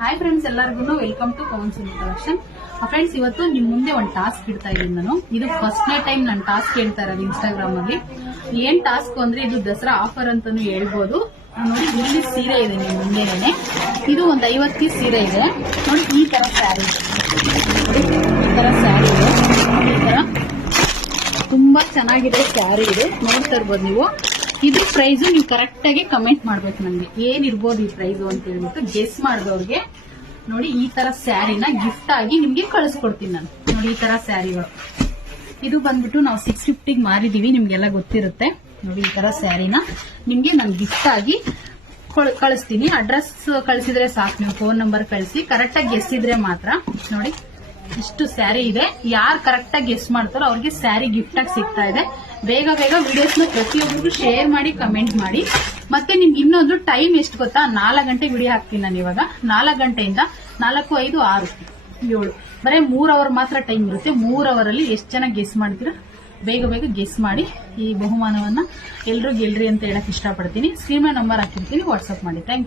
Hi friends ಎಲ್ಲರಿಗೂ welcome to council collection friends ಇವತ್ತು ನಿಮ್ ಮುಂದೆ ಒಂದು ಟಾಸ್ಕ್ ಇಡ್ತಾ ಇದ್ದೀನಿ ನಾನು. ಇದು ಫಸ್ಟ್ನೇ ಟೈಮ್ ನಾನು ಟಾಸ್ಕ್ ಹೇಳ್ತಾ ಇರೋದು ಇನ್ಸ್ಟಾಗ್ರಾಮ್ ಅಲ್ಲಿ. ಏನ್ ಟಾಸ್ಕ್ ಅಂದ್ರೆ ಇದು ದಸರಾ ಆಫರ್ ಅಂತಾನು ಹೇಳ್ಬೋದು. ನೋಡಿ ಇಲ್ಲಿ ಸೀರೆ ಇದೆ ನಿಮ್ ಮುಂದೆನೆ ಇದು ಒಂದ್ ಐವತ್ತು ಪೀಸ್ ಸೀರೆ ಇದೆ. ನೋಡಿ ಈ ತರ ಸ್ಯಾರಿ ಈ ತರ ಸ್ಯಾರಿ ಇದೆ. ಈ ತುಂಬಾ ಚೆನ್ನಾಗಿದೆ ಸ್ಯಾರಿ ಇದು. ನೋಡ್ತಾ ಇರ್ಬೋದು ನೀವು. ಇದ್ರ ಪ್ರೈಸ್ ನೀವು ಕರೆಕ್ಟ್ ಆಗಿ ಕಮೆಂಟ್ ಮಾಡ್ಬೇಕು ನಮ್ಗೆ. ಏನಿರ್ಬೋದು ಈ ಪ್ರೈಸ್ ಅಂತ ಹೇಳ್ಬಿಟ್ಟು ಗೆಸ್ ಮಾಡಿದವ್ರಿಗೆ ನೋಡಿ ಈ ತರ ಸ್ಯಾರಿನ ಗಿಫ್ಟ್ ಆಗಿ ನಿಮ್ಗೆ ಕಳಿಸ್ಕೊಡ್ತೀನಿ ನಾನು. ನೋಡಿ ಈ ತರ ಸ್ಯಾರಿಗಳು ಇದು ಬಂದ್ಬಿಟ್ಟು ನಾವು ಸಿಕ್ಸ್ ಫಿಫ್ಟಿಗೆ ಮಾರಿದೀವಿ, ನಿಮ್ಗೆಲ್ಲ ಗೊತ್ತಿರುತ್ತೆ. ನೋಡಿ ಈ ತರ ಸ್ಯಾರಿನ ನಿಮ್ಗೆ ನಾನು ಗಿಫ್ಟ್ ಆಗಿ ಕೊಳ್- ಕಳಿಸ್ತೀನಿ. ಅಡ್ರೆಸ್ ಕಳಿಸಿದ್ರೆ ಸಾಕು, ನೀವು ಫೋನ್ ನಂಬರ್ ಕಳಿಸಿ. ಕರೆಕ್ಟ್ ಆಗಿ ಗೆಸ್ಸಿದ್ರೆ ಮಾತ್ರ. ನೋಡಿ. ಇಷ್ಟು ಸ್ಯಾರಿ ಇದೆ. ಯಾರು ಕರೆಕ್ಟ್ ಆಗಿ ಗೆಸ್ ಮಾಡ್ತಾರೋ ಅವ್ರಿಗೆ ಸ್ಯಾರಿ ಗಿಫ್ಟ್ ಆಗಿ ಸಿಗ್ತಾ ಇದೆ. ಬೇಗ ಬೇಗ ವಿಡಿಯೋಸ್ನ ಪ್ರತಿಯೊಬ್ಬರಿಗೂ ಶೇರ್ ಮಾಡಿ ಕಮೆಂಟ್ ಮಾಡಿ. ಮತ್ತೆ ನಿಮ್ಗೆ ಇನ್ನೊಂದು ಟೈಮ್ ಎಷ್ಟು ಗೊತ್ತಾ? ನಾಲ್ಕು ಗಂಟೆ ವಿಡಿಯೋ ಹಾಕ್ತೀನಿ ನಾನು ಇವಾಗ. ನಾಲ್ಕು ಗಂಟೆಯಿಂದ ನಾಲ್ಕು, ಐದು, ಆರು. ಏಳು. ಬರೀ ಮೂರ್ ಅವರ್ ಮಾತ್ರ ಟೈಮ್ ಇರುತ್ತೆ. ಮೂರ್ ಅವರ್ ಅಲ್ಲಿ ಎಷ್ಟು ಜನ ಗೆಸ್ ಮಾಡ್ತೀರಾ? ಬೇಗ ಬೇಗ ಗೆಸ್ ಮಾಡಿ. ಈ ಬಹುಮಾನವನ್ನ ಎಲ್ಲರೂ ಗೆಲ್ರಿ ಅಂತ ಹೇಳಕ್ ಇಷ್ಟಪಡ್ತೀನಿ. ಸ್ಕ್ರೀನ್ ನಂಬರ್ ಹಾಕಿರ್ತೀನಿ. ವಾಟ್ಸ್ಆಪ್ ಮಾಡಿ. Thank you